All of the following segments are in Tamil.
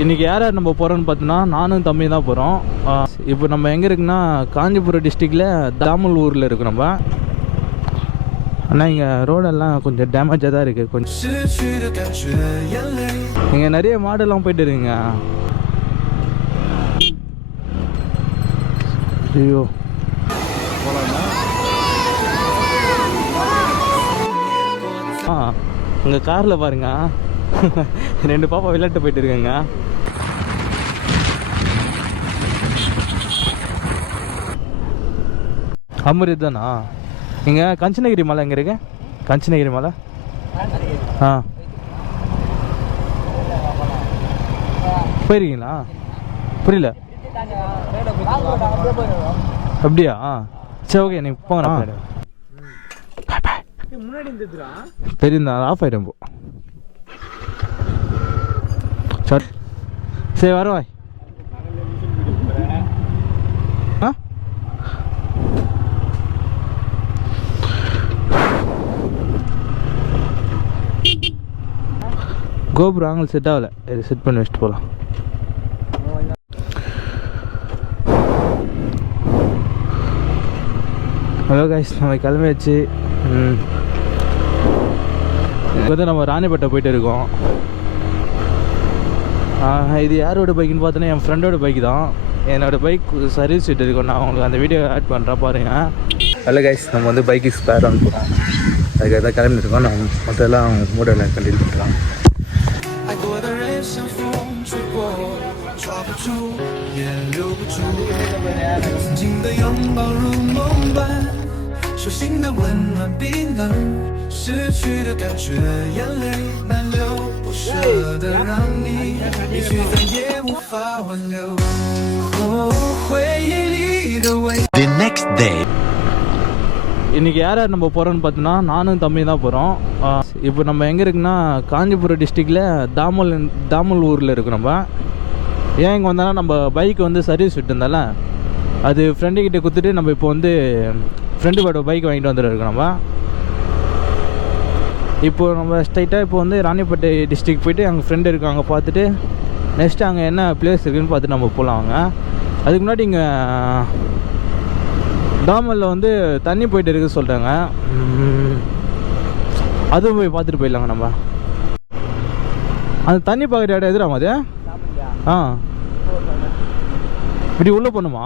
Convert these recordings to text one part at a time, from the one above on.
இன்றைக்கி யார் யார் நம்ம போகிறோன்னு பார்த்தோன்னா நானும் தம்பி தான் போகிறோம். இப்போ நம்ம எங்கே இருக்குன்னா காஞ்சிபுரம் டிஸ்ட்ரிக்டில் தாமல் ஊரில் இருக்கோம் நம்ம. ஆனால் இங்கே ரோடெல்லாம் கொஞ்சம் டேமேஜாக தான் இருக்குது. கொஞ்சம் இங்கே நிறைய மாடெல்லாம் போயிட்டு இருக்குங்க. ஐயோ உங்கள் காரில் பாருங்க 2 பாப்பா விளையாட்டு போயிட்டு இருக்காங்க. அமரித் தானா? இங்கே கஞ்சனகிரி மலை எங்கே இருக்கு? கஞ்சனகிரி மலை போயிருக்கீங்களா? புரியல. அப்படியா? சரி ஓகே நீ போங்க. தெரியுதா? ஆஃப் ஆகிடும் போ. சரி வருவாய். கோபுரம் ஆங்கிள் செட் ஆகலை. இது செட் பண்ணி வச்சுட்டு போகலாம். ஹலோ கைஸ், நம்ம கிளம்பியாச்சு. இப்போ தான் நம்ம ராணிப்பேட்டை போயிட்டு இருக்கோம். இது யாரோட பைக்குன்னு பார்த்தோன்னா என் ஃப்ரெண்டோட பைக் தான். என்னோடய பைக் சர்வீஸ் விட்டு இருக்கோம். நான் உங்களுக்கு அந்த வீடியோ ஆட் பண்ணுறேன் பாருங்கள். ஹலோ கைஸ், நம்ம வந்து பைக்கு ஸ்பேர் ஆன் போகிறோம். அதுக்கு எதாவது கிளம்பிட்டுருக்கோம். நம்ம மொத்தம் மூடெல்லாம் கண்டினியூ பண்ணுறோம். இன்றைக்கி யார் யார் நம்ம போகிறோன்னு பார்த்தோன்னா நானும் தம்பி தான் போகிறோம். இப்போ நம்ம எங்கே இருக்குன்னா காஞ்சிபுரம் டிஸ்ட்ரிக்டில் தாமல் ஊரில் இருக்கோம் நம்ம. ஏன் இங்கே வந்தாலும் நம்ம பைக் வந்து சர்வீஸ் விட்டுருந்தால அது ஃப்ரெண்டுக்கிட்ட கொடுத்துட்டு நம்ம இப்போ வந்து ஃப்ரெண்டுக்கோட பைக் வாங்கிட்டு வந்துருக்கோம் நம்ம. இப்போது நம்ம ஸ்ட்ரைட்டாக இப்போ வந்து ராணிப்பேட்டை டிஸ்ட்ரிக்ட் போய்ட்டு அங்கே ஃப்ரெண்டு இருக்காங்க பார்த்துட்டு நெக்ஸ்ட்டு அங்கே என்ன பிளேஸ் இருக்குதுன்னு பார்த்துட்டு நம்ம போகலாம். அவங்க அதுக்கு முன்னாடி இங்கே தாமலில் வந்து தண்ணி போயிட்டு இருக்குது சொல்கிறாங்க. அதுவும் போய் பார்த்துட்டு போயிடலாங்க நம்ம. அந்த தண்ணி பார்க்குற இடம் எதுராம அது? இப்படி உள்ளே போகணுமா?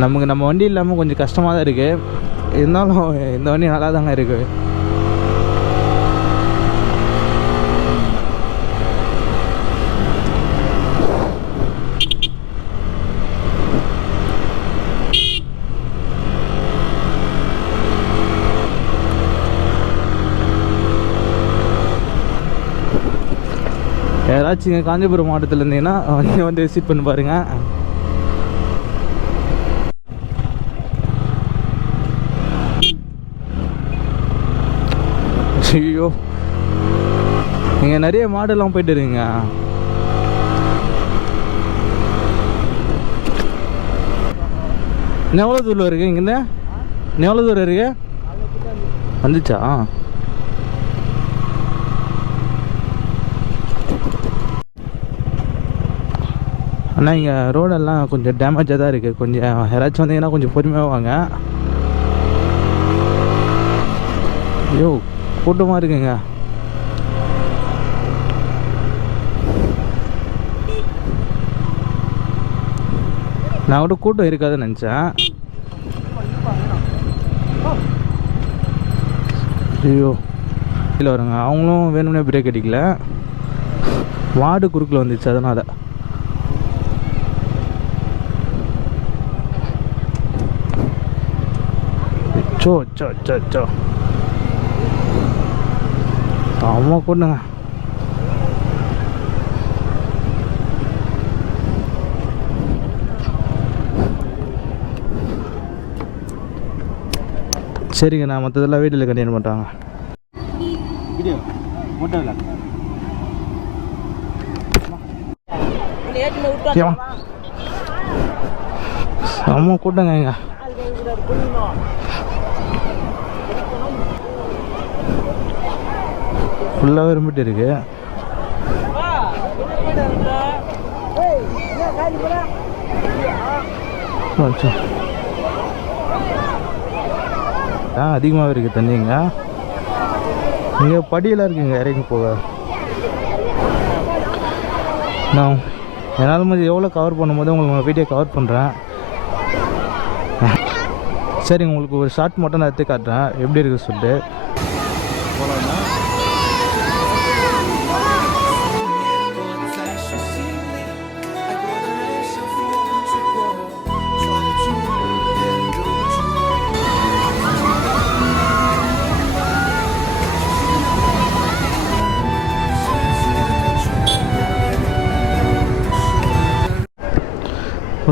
நம்ம வண்டி இல்லாமல் கொஞ்சம் கஷ்டமாக தான் இருக்குது. இருந்தாலும் இந்த வண்டி நல்லா தாங்க இருக்குது. யாராச்சும் இங்கே காஞ்சிபுரம் மாவட்டத்தில் இருந்தீங்கன்னா நீங்கள் வந்து விசிட் பண்ணி பாருங்கள். ஐயோ இங்கே நிறைய மாடெல்லாம் போயிட்டு இருக்குங்க. எவ்வளோ தூரம் இருக்குது இங்கேருந்து? எவ்வளோ தூரம் இருக்கு? வந்துச்சா? ஆனால் இங்கே ரோடெல்லாம் கொஞ்சம் டேமேஜாக தான் இருக்குது. கொஞ்சம் யாராச்சும் வந்தீங்கன்னா கொஞ்சம் பொறுமையாக வாங்க. ஐயோ கூட்டமாக இருக்குங்க. நான் கூட கூட்டம் இருக்காதுன்னு நினச்சேன். ஐயோ கீழே வருங்க. அவங்களும் வேணும்னே பிரேக் அடிக்கல, வார்டு குறுக்கில் வந்துச்சு அதனால். சோ சோ சோ சோ அம்மா கூட்டுங்க. சரிங்க, நான் மற்றதெல்லாம் வீட்டில் கண்டினியூ பண்ணுறாங்க. அம்மா கூட்டங்க. இங்க ஃபுல்லாக இரும்பிட்டு இருக்கு. அதிகமாகவே இருக்குது தண்ணிங்க. இங்கே படியெல்லாம் இருக்குங்க இறங்கி போக. நான் என்னால் மாதிரி எவ்வளோ கவர் பண்ணும்போது உங்களுக்கு வீடியோ கவர் பண்ணுறேன். சரி, உங்களுக்கு ஒரு ஷார்ட் மட்டும் நான் எடுத்து காட்டுறேன் எப்படி இருக்குது சொல்லிட்டு. போகலாம்னா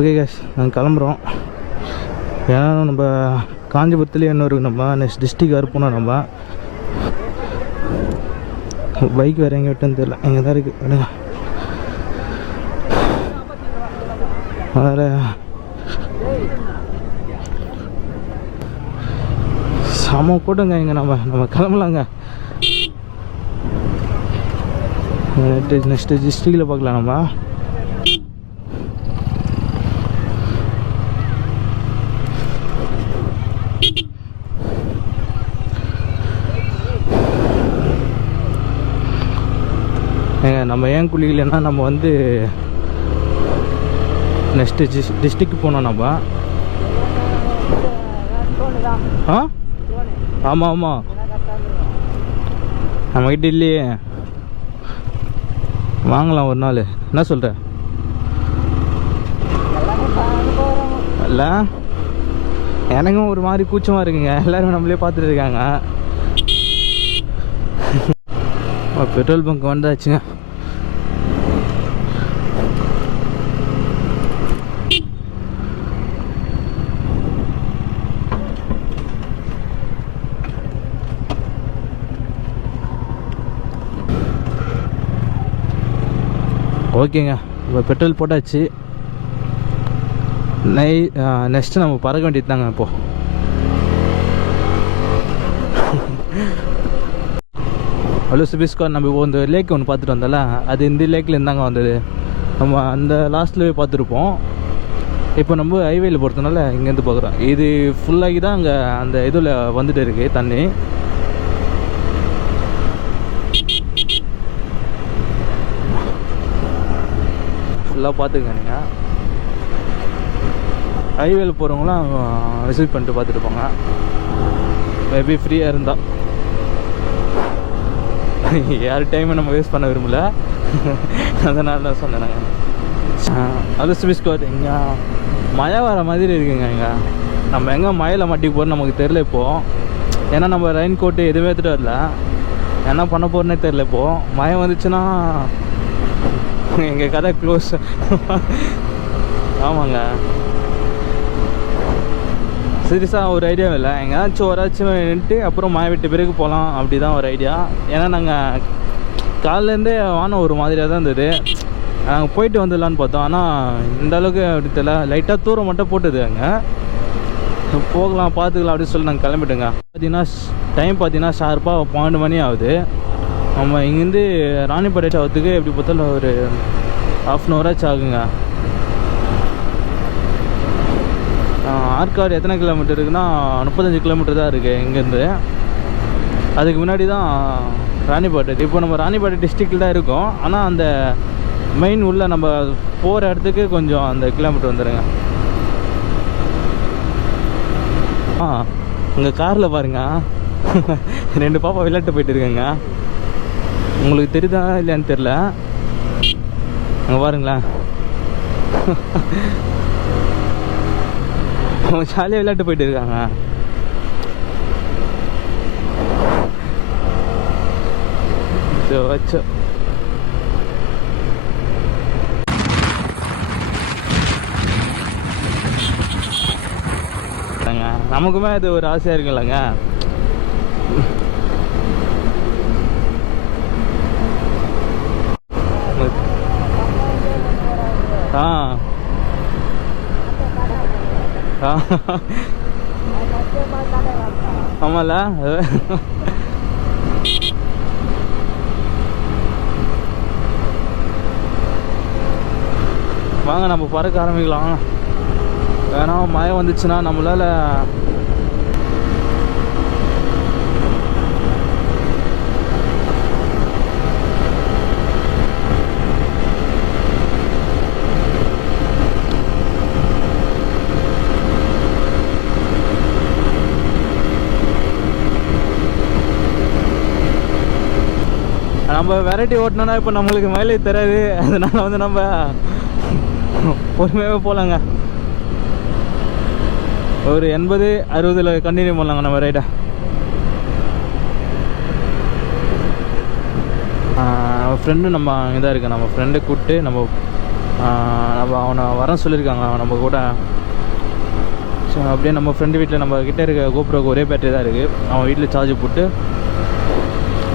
ஓகே கேஷ், நாங்கள் கிளம்புறோம். ஏன்னா நம்ம காஞ்சிபுரத்துலேயே இன்னும் இருக்குது. நம்ம நெக்ஸ்ட் டிஸ்ட்ரிக் வேறு போனோம். நம்ம பைக் வேறு எங்கே விட்டுன்னு தெரியல, எங்கே தான் இருக்குது விடுங்க. அதில் செம கூட்டங்க இங்கே. நம்ம கிளம்பலாங்க. நெக்ஸ்ட்டு டிஸ்ட்ரிக்டில் பார்க்கலாம் நம்ம. நம்ம ஏன் குளிக்கலைன்னா நம்ம வந்து நெக்ஸ்ட்டு டிஸ்ட்ரிக்ட் போனோம் நம்ம. ஆமாம் ஆமாம், நம்மக்கிட்ட இல்லையே. வாங்கலாம் ஒரு நாள், என்ன சொல்கிற? இல்லை, எனக்கும் ஒரு மாதிரி கூச்சமாக இருக்குங்க. எல்லோரும் நம்மளே பார்த்துட்டு இருக்காங்க. பெட்ரோல் பங்க் வந்தாச்சுங்க. ஓகேங்க, இப்போ பெட்ரோல் போட்டாச்சு. நெக்ஸ்ட்டு நம்ம பறக்க வேண்டியது தாங்க. இப்போது ஹலோ சுபிஸ்கார், நம்ம இப்போ இந்த லேக் ஒன்று பார்த்துட்டு வந்தோம்ல, அது இந்த லேக்கில் இருந்தாங்க வந்தது. நம்ம அந்த லாஸ்ட்டில் போய் பார்த்துருப்போம். இப்போ நம்ம ஹைவேயில் போகிறதுனால இங்கேருந்து பார்க்குறோம். இது ஃபுல்லாகி தான் அங்கே அந்த இதில் வந்துட்டு இருக்குது தண்ணி. ஃபுல்லாக பார்த்துக்கங்க. நீங்கள் ஹைவேல போகிறவங்களாம் விசிட் பண்ணிட்டு பார்த்துட்டு போங்க. மேபி ஃப்ரீயாக இருந்தால். யார் டைமை நம்ம வேஸ்ட் பண்ண விரும்பல, அதனால தான் சொன்னேன் நாங்கள். அது சுவிஸ்கோட் இங்கே மழை வர மாதிரி இருக்குங்க. இங்கே நம்ம எங்கே மழையில் மாட்டி போகிறோம் நமக்கு தெரில இப்போது. ஏன்னா நம்ம ரெயின் கோட்டு எதுவுமே எடுத்துகிட்டு வரல. என்ன பண்ண போகிறோன்னே தெரில. இப்போது மழை வந்துச்சுன்னா எங்கள் கதை க்ளோஸ். ஆமாங்க, சீரியஸாக ஒரு ஐடியாவும் இல்லை. எங்கேயாச்சும் ஒராச்சும் நின்றுட்டு அப்புறம் மழை விட்ட பிறகு போகலாம், அப்படி தான் ஒரு ஐடியா. ஏன்னா நாங்கள் காலையிலேருந்தே வானம் ஒரு மாதிரியாக தான் இருந்தது. நாங்கள் போயிட்டு வந்துடலான்னு பார்த்தோம். ஆனால் இந்த அளவுக்கு அப்படி தெரியல, லைட்டாக தூரம் மட்டும் போட்டுது. அங்கே போகலாம் பார்த்துக்கலாம் அப்படின்னு சொல்லி நாங்கள் கிளம்பிட்டோங்க. பார்த்தீங்கன்னா டைம் பார்த்தீங்கன்னா ஷார்ப்பாக 12 மணி ஆகுது. நம்ம இங்கேருந்து ராணிப்பேட்டை ஆகிறதுக்கு எப்படி பார்த்தாலும் ஒரு 1/2 hour ஆச்சு ஆகுங்க. ஆற்காடு எத்தனை கிலோமீட்டர் இருக்குன்னா 35 கிலோமீட்டர் தான் இருக்குது இங்கேருந்து. அதுக்கு முன்னாடி தான் ராணிப்பேட்டை. இப்போ நம்ம ராணிப்பேட்டை டிஸ்ட்ரிக்டில் தான் இருக்கோம். ஆனால் அந்த மெயின் உள்ள நம்ம போகிற இடத்துக்கு கொஞ்சம் அந்த கிலோமீட்டர் வந்துடுங்க. உங்கள் காரில் பாருங்க, 2 பாப்பா விளையாட்டு போயிட்டு இருக்காங்க. உங்களுக்கு தெரியுதா இல்லையான்னு தெரில. அங்கே பாருங்களேன், அவங்க ஜாலியாக விளையாட்டு போயிட்டு இருக்காங்க. வச்சோ நமக்குமே அது ஒரு ஆசையாக இருக்குல்லங்க. ஆமால, வாங்க நம்ம பறக்க ஆரம்பிக்கலாம். ஏன்னா மழை வந்துச்சுன்னா நம்மளால் நம்ம வெரைட்டி ஓட்டினோன்னா இப்போ நம்மளுக்கு மைலேஜ் தராது. அதனால் வந்து நம்ம பொறுமையாகவே போகலாங்க. ஒரு 80-60 கண்டினியூ பண்ணலாங்க நம்ம ரைடை. ஃப்ரெண்டு நம்ம இங்கே தான் இருக்குது. நம்ம ஃப்ரெண்டை கூப்பிட்டு நம்ம அவனை வரேன்னு சொல்லியிருக்காங்க நம்ம கூட. ஸோ அப்படியே நம்ம ஃப்ரெண்டு வீட்டில் நம்ம கிட்டே இருக்க கோப்ரோக்கு ஒரே பேட்டரி தான் இருக்குது. அவன் வீட்டில் சார்ஜ் போட்டு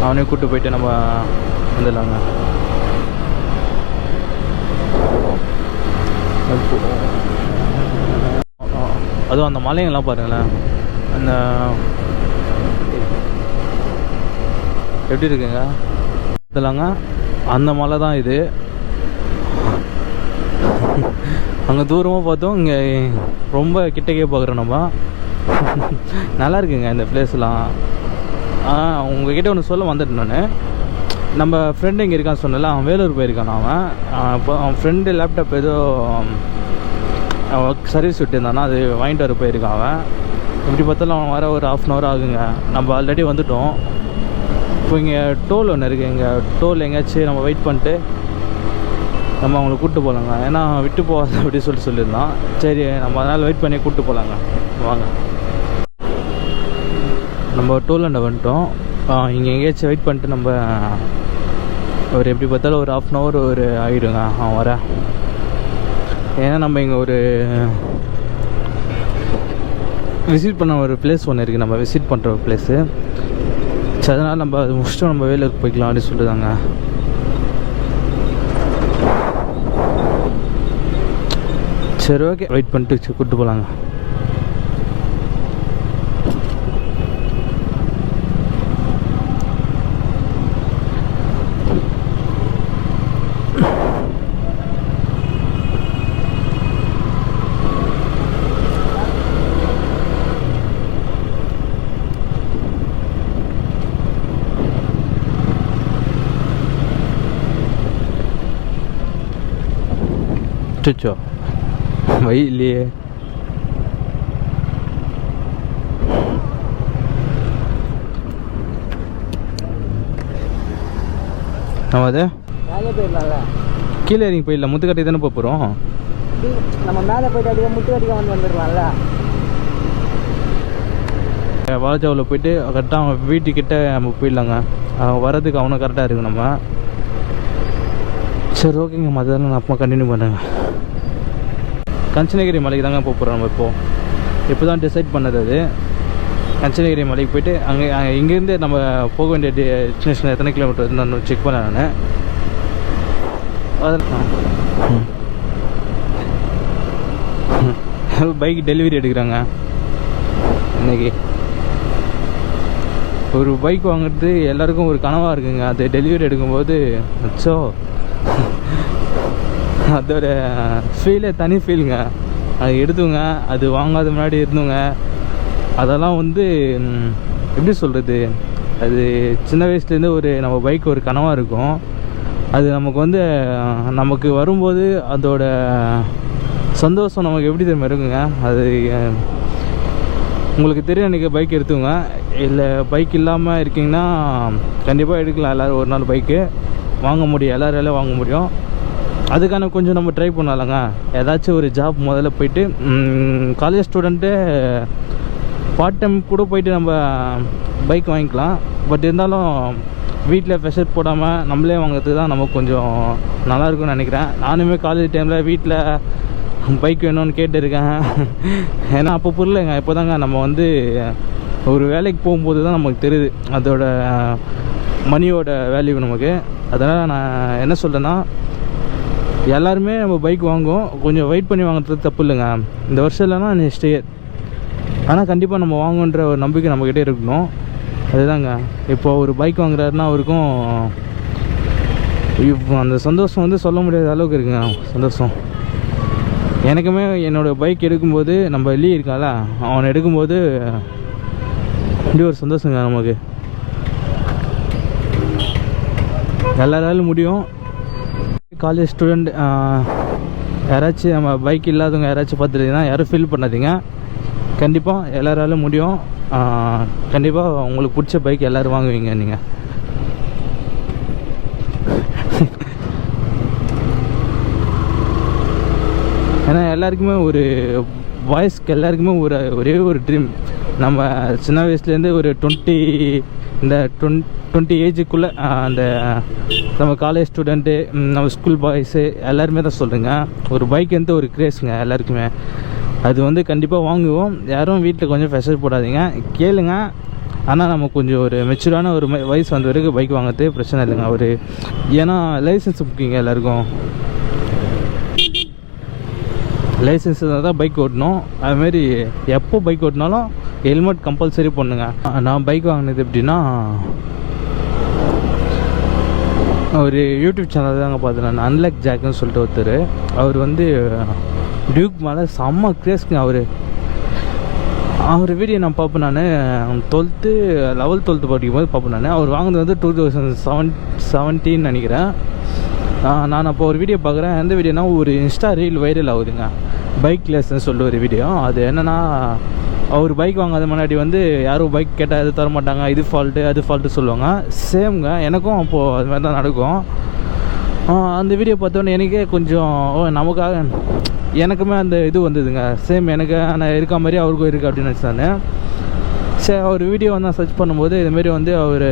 அவனையும் கூப்பிட்டு போயிட்டு நம்ம வந்துடலாங்க. அதுவும் அந்த மலைங்கெல்லாம் பாருங்களேன், அந்த எப்படி இருக்குங்க இதெல்லாங்க. அந்த மலை தான் இது. அங்கே தூரமாக பார்த்தோம், இங்கே ரொம்ப கிட்டக்கே பார்க்குறோம் நம்ம. நல்லா இருக்குங்க இந்த பிளேஸ்லாம். உங்ககிட்ட ஒன்று சொல்ல வந்துட்டேன் நான். நம்ம ஃப்ரெண்டு இங்கே இருக்கான்னு சொன்னல, அவன் வேலூர் போயிருக்கான். இப்போ அவன் ஃப்ரெண்டு லேப்டாப் ஏதோ சர்வீஸ் விட்டுருந்தானா, அது வாங்கிட்டு வர போயிருக்கான் அவன். இப்படி பார்த்தாலும் அவன் வர ஒரு 1/2 hour ஆகுங்க. நம்ம ஆல்ரெடி வந்துவிட்டோம். இப்போ இங்கே டோல் ஒன்று இருக்குது. இங்கே டோல் எங்கேயாச்சும் நம்ம வெயிட் பண்ணிட்டு நம்ம அவங்கள கூப்பிட்டு போகலாங்க. ஏன்னா விட்டு போகாது அப்படின்னு சொல்லியிருந்தான். சரி, நம்ம அதனால் வெயிட் பண்ணி கூப்பிட்டு போகலாங்க. வாங்க, நம்ம டோலாண்ட வந்துட்டோம். இங்கே எங்கேயாச்சும் வெயிட் பண்ணிட்டு நம்ம ஒரு எப்படி பார்த்தாலும் ஒரு 1/2 hour ஒரு ஆகிடுங்க அவன் வர. ஏன்னா நம்ம இங்கே ஒரு விசிட் பண்ண ஒரு பிளேஸ் ஒன்று இருக்குது. நம்ம விசிட் பண்ணுற ஒரு பிளேஸு. சரி, அதனால் நம்ம அது முடிச்சுட்டு நம்ம வேலூருக்கு போய்க்கலாம் அப்படின்னு சொல்லிட்டுதாங்க. சரி, ஓகே, வெயிட் பண்ணிட்டு கூப்பிட்டு போகலாங்க. அச்சோ, வழி இல்லையே. நம்ம அது மேலே போயிடலாம்ல, கீழே இறங்கி போயிடலாம். முத்துக்கட்டை தானே போகிறோம். நம்ம மேலே போயிட்டு அதிகம் முத்துக்கட்டிக்க வந்துடலாம்ல. வாஜாவில் போயிட்டு கரெக்டாக அவன் வீட்டுக்கிட்ட நம்ம போயிடலாங்க. அவன் வரதுக்கு அவனை கரெக்டாக இருக்கு நம்ம. சரி, ஓகேங்க. மற்றதெல்லாம் நான் அப்பா கண்டினியூ பண்ணுறேங்க. கஞ்சனகிரி மலைக்கு தாங்க போகிறோம் நம்ம. இப்போ தான் டிசைட் பண்ணது அது. கஞ்சனகிரி மலைக்கு போயிட்டு அங்கே இங்கேருந்து நம்ம போக வேண்டிய டெஸ்டினேஷன் எத்தனை கிலோமீட்டர் நான் செக் பண்ணேன் நான். பைக் டெலிவரி எடுக்கிறாங்க இன்னைக்கு. ஒரு பைக் வாங்குறது எல்லாருக்கும் ஒரு கனவாக இருக்குங்க. அது டெலிவரி எடுக்கும்போது அச்சோ, அதோட ஃபீலே தனி ஃபீலுங்க. அது எடுத்துங்க, அது வாங்காத முன்னாடி இருந்துங்க. அதெல்லாம் வந்து எப்படி சொல்கிறது, அது சின்ன வயசுலேருந்து ஒரு நம்ம பைக் ஒரு கனவாக இருக்கும். அது நமக்கு வந்து நமக்கு வரும்போது அதோட சந்தோஷம் நமக்கு எப்படி தெரியுமா இருக்குங்க. அது உங்களுக்கு தெரியும். இன்றைக்கி பைக் எடுத்துங்க. இல்லை பைக் இல்லாமல் இருக்கீங்கன்னா கண்டிப்பாக எடுக்கலாம். எல்லோரும் ஒரு நாள் பைக்கு வாங்க முடியும், எல்லாராலையும் வாங்க முடியும். அதுக்கான கொஞ்சம் நம்ம ட்ரை பண்ணலாங்க. ஏதாச்சும் ஒரு ஜாப் முதல்ல போயிட்டு காலேஜ் ஸ்டூடெண்ட்டு பார்ட் டைம் கூட போயிட்டு நம்ம பைக் வாங்கிக்கலாம். பட் இருந்தாலும் வீட்டில் ப்ரெஷர் போடாமல் நம்மளே வாங்குறதுக்கு தான் நமக்கு கொஞ்சம் நல்லாயிருக்கும்னு நினைக்கிறேன். நானுமே காலேஜ் டைமில் வீட்டில் பைக் வேணும்னு கேட்டுருக்கேன். ஏன்னா அப்போ புரியலைங்க. இப்போ தாங்க நம்ம வந்து ஒரு வேலைக்கு போகும்போது தான் நமக்கு தெரியுது அதோட மணியோட வேல்யூ நமக்கு. அதனால் நான் என்ன சொல்கிறேன்னா, எல்லாருமே நம்ம பைக் வாங்குவோம், கொஞ்சம் வெயிட் பண்ணி வாங்குறது தப்பு இல்லைங்க. இந்த வருஷம் இல்லைன்னா நெக்ஸ்ட் இயர், ஆனால் கண்டிப்பாக நம்ம வாங்குன்ற ஒரு நம்பிக்கை நம்மக்கிட்டே இருக்கணும். அதுதாங்க. இப்போ ஒரு பைக் வாங்குறாருன்னா அவருக்கும் இப்போ அந்த சந்தோஷம் வந்து சொல்ல முடியாத அளவுக்கு இருக்குங்க சந்தோஷம். எனக்குமே என்னோடய பைக் எடுக்கும்போது நம்ம லீ இருக்கால அவனை எடுக்கும்போது இப்படி ஒரு சந்தோஷங்க நமக்கு. எல்லாராலும் முடியும். காலேஜ் ஸ்டூடெண்ட் யாராச்சும் நம்ம பைக் இல்லாதவங்க யாராச்சும் பார்த்துட்டீங்கன்னா யாரும் ஃபீல் பண்ணாதீங்க. கண்டிப்பாக எல்லாராலும் முடியும். கண்டிப்பாக உங்களுக்கு பிடிச்ச பைக் எல்லோரும் வாங்குவீங்க நீங்கள். ஏன்னா எல்லாருக்குமே ஒரு பாய்ஸ்க்கு எல்லாருக்குமே ஒரே ஒரு ட்ரீம். நம்ம சின்ன வயசுலேருந்து ஒரு 20 ஏஜுக்குள்ளே அந்த நம்ம காலேஜ் ஸ்டூடெண்ட்டு, நம்ம ஸ்கூல் பாய்ஸு எல்லாருமே தான் சொல்லுங்க, ஒரு பைக் வந்து ஒரு கிரேஸுங்க எல்லாருக்குமே. அது வந்து கண்டிப்பாக வாங்குவோம். யாரும் வீட்டில் கொஞ்சம் ப்ரெஷர் போடாதீங்க, கேளுங்க. ஆனால் நம்ம கொஞ்சம் ஒரு மெச்சூரான ஒரு வயசு வந்த வரைக்கும் பைக் வாங்கிறது பிரச்சனை இல்லைங்க. ஏன்னா லைசன்ஸ் முக்கியங்க எல்லாருக்கும். லைசன்ஸ் தான் பைக் ஓட்டணும். அதுமாரி எப்போ பைக் ஓட்டினாலும் ஹெல்மெட் கம்பல்சரி பண்ணுங்க. நான் பைக் வாங்கினது எப்படின்னா, ஒரு யூடியூப் சேனல் தாங்க பார்த்தேன் நான். அன்லக் ஜாக்குன்னு சொல்லிட்டு ஒருத்தர், அவர் வந்து டியூக் மேலே செம்ம கிரேஸ்ங்க. அவர் வீடியோ நான் பார்ப்பேன். நான் 11th படிக்கும்போது பார்ப்பேன் நான். அவர் வாங்கினது வந்து 2017 நினைக்கிறேன். நான் அப்போ ஒரு வீடியோ பார்க்குறேன். எந்த வீடியோனா, ஒரு இன்ஸ்டா ரீல் வைரல் ஆகுதுங்க, பைக் லெஸ்ன்னு சொல்லிட்டு ஒரு வீடியோ. அது என்னென்னா, அவர் பைக் வாங்காத முன்னாடி வந்து யாரும் பைக் கேட்டால் எது தர மாட்டாங்க, இது ஃபால்ட்டு அது ஃபால்ட்டு சொல்லுவாங்க. சேம்ங்க, எனக்கும் அப்போது அது மாதிரி தான் நடக்கும். அந்த வீடியோ பார்த்தோன்னே எனக்கே கொஞ்சம் நமக்காக எனக்குமே அந்த இது வந்ததுங்க. சேம் எனக்கு நான் இருக்க மாதிரி அவருக்கும் இருக்குது அப்படின்னு நினச்சானே. சரி, அவர் வீடியோ வந்து நான் சர்ச் பண்ணும்போது இதுமாரி வந்து அவர்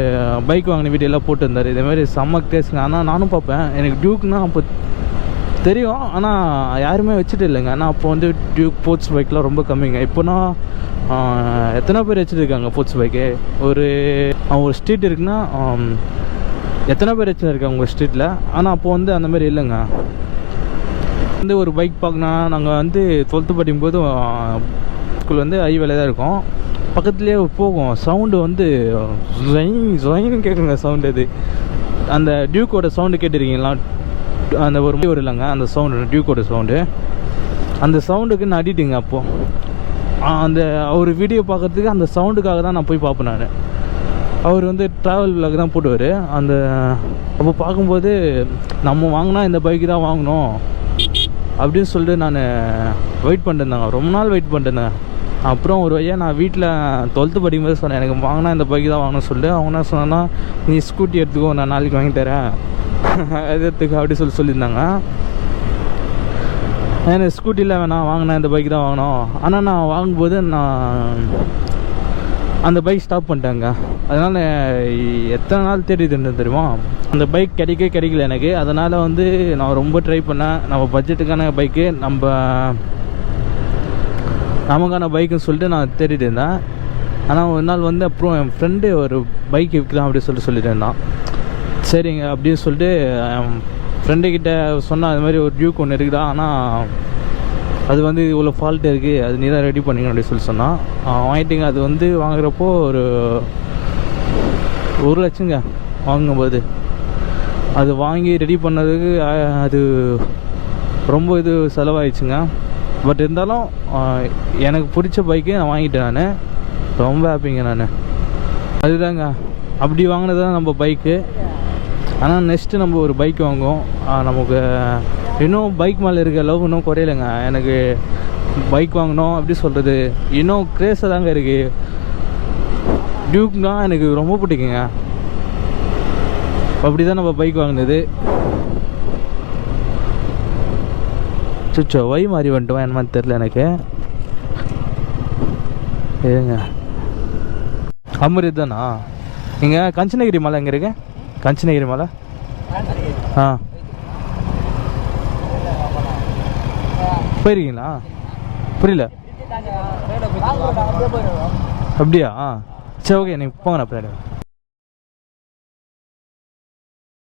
பைக் வாங்கின வீடியோலாம் போட்டுருந்தார். இதேமாரி செம்ம டேஸ்ட்டுங்க. ஆனால் நானும் பார்ப்பேன். எனக்கு டியூக்னா அப்போ தெரியும், ஆனால் யாருமே வச்சுட்டு இல்லைங்க. ஆனால் அப்போ வந்து டியூக் ஸ்போர்ட்ஸ் பைக்லாம் ரொம்ப கம்மிங்க. இப்போனா எத்தனை பேர் வச்சுருக்காங்க ஸ்போர்ட்ஸ் பைக்கு? ஒரு ஸ்ட்ரீட் இருக்குன்னா எத்தனை பேர் வச்சுருக்காங்க உங்கள் ஸ்ட்ரீட்டில்? ஆனால் அப்போது வந்து அந்தமாரி இல்லைங்க. வந்து ஒரு பைக் பார்க்கணுன்னா, நாங்கள் வந்து 12th படிக்கும்போது ஸ்கூல் வந்து ஹைவேல தான் இருக்கும். பக்கத்துலேயே போகும். சவுண்டு வந்து ஜொயின்னு கேட்குங்க சவுண்டு. அது அந்த டியூக்கோட சவுண்டு கேட்டிருக்கீங்களா? அந்த ஒரு இல்லைங்க, அந்த சவுண்டு டியூக்கோட சவுண்டு. அந்த சவுண்டுக்கு நான் அடிட்டுங்க. அப்போது அந்த அவர் வீடியோ பார்க்குறதுக்கு அந்த சவுண்டுக்காக தான் நான் போய் பார்ப்பேன். நான் அவர் வந்து ட்ராவல் விலாக் தான் போடுவார். அப்போ பார்க்கும்போது நம்ம வாங்கினா இந்த பைக்கு தான் வாங்கணும் அப்படின்னு சொல்லிட்டு நான் வெயிட் பண்ணிட்டுருந்தாங்க. ரொம்ப நாள் வெயிட் பண்ணிட்டுருந்தேன். அப்புறம் ஒரு வழியாக நான் வீட்டில் 12th படிக்கும்போது சொன்னேன், எனக்கு வாங்கினா இந்த பைக்கு தான் வாங்கணும்னு சொல்லிட்டு. அவங்க என்ன சொன்னா, நீ ஸ்கூட்டி எடுத்துக்கோ, நான் நாளைக்கு வாங்கி தரேன் அது எடுத்துக்கோ அப்படி சொல்லியிருந்தாங்க. எனக்கு ஸ்கூட்டியில் வேணாம், வாங்கினா இந்த பைக் தான் வாங்கணும். ஆனால் நான் வாங்கும்போது நான் அந்த பைக் ஸ்டாப் பண்ணிட்டேங்க. அதனால் எத்தனை நாள் தேடிட்டு இருந்தேன் தெரியுமா? அந்த பைக் கிடைக்கல எனக்கு. அதனால் வந்து நான் ரொம்ப ட்ரை பண்ணேன். நம்ம பட்ஜெட்டுக்கான பைக்கு, நமக்கான பைக்குன்னு சொல்லிட்டு நான் தேடிட்டு இருந்தேன். ஆனால் ஒரு நாள் வந்து அப்புறம் என் ஃப்ரெண்டு ஒரு பைக் விற்கலாம் அப்படின்னு சொல்லிட்டு இருந்தான். சரிங்க அப்படின்னு சொல்லிட்டு என் ஃப்ரெண்டுக்கிட்ட சொன்னால், அது மாதிரி ஒரு டியூக் ஒன்று இருக்குதா, ஆனால் அது வந்து இவ்வளோ ஃபால்ட் இருக்குது, அது நீ தான் ரெடி பண்ணிக்கணும் அப்படின்னு சொல்லி சொன்னான். வாங்கிட்டீங்க. அது வந்து வாங்குறப்போ ஒரு 1 லட்சங்க வாங்கும்போது. அது வாங்கி ரெடி பண்ணதுக்கு அது ரொம்ப செலவாயிடுச்சுங்க. பட் இருந்தாலும் எனக்கு பிடிச்ச பைக்கு நான் வாங்கிட்டேன். நான் ரொம்ப ஹாப்பிங்க. அதுதாங்க, அப்படி வாங்கினது தான் நம்ம பைக்கு. ஆனால் நெக்ஸ்ட்டு நம்ம ஒரு பைக் வாங்குவோம். நமக்கு இன்னும் பைக் மேலே இருக்க லவ் இன்னும் குறையலைங்க. எனக்கு பைக் வாங்கணும் அப்படி சொல்கிறது இன்னும் கிரேஸாக தாங்க இருக்குது. டியூக்னா எனக்கு ரொம்ப பிடிக்குங்க. அப்படி தான் நம்ம பைக் வாங்கினது. சுச்சோ வை மாறி வந்துட்டோம் என்ன மாதிரி தெரில எனக்கு. ஏங்க அமிர்த் தானா? இங்கே கஞ்சனகிரி மலை எங்கே இருக்கு? கஞ்சனகிரி மலை போயிருக்கீங்களா? புரியல. அப்படியா? சரி, ஓகே, நீங்கள் போங்க. நான்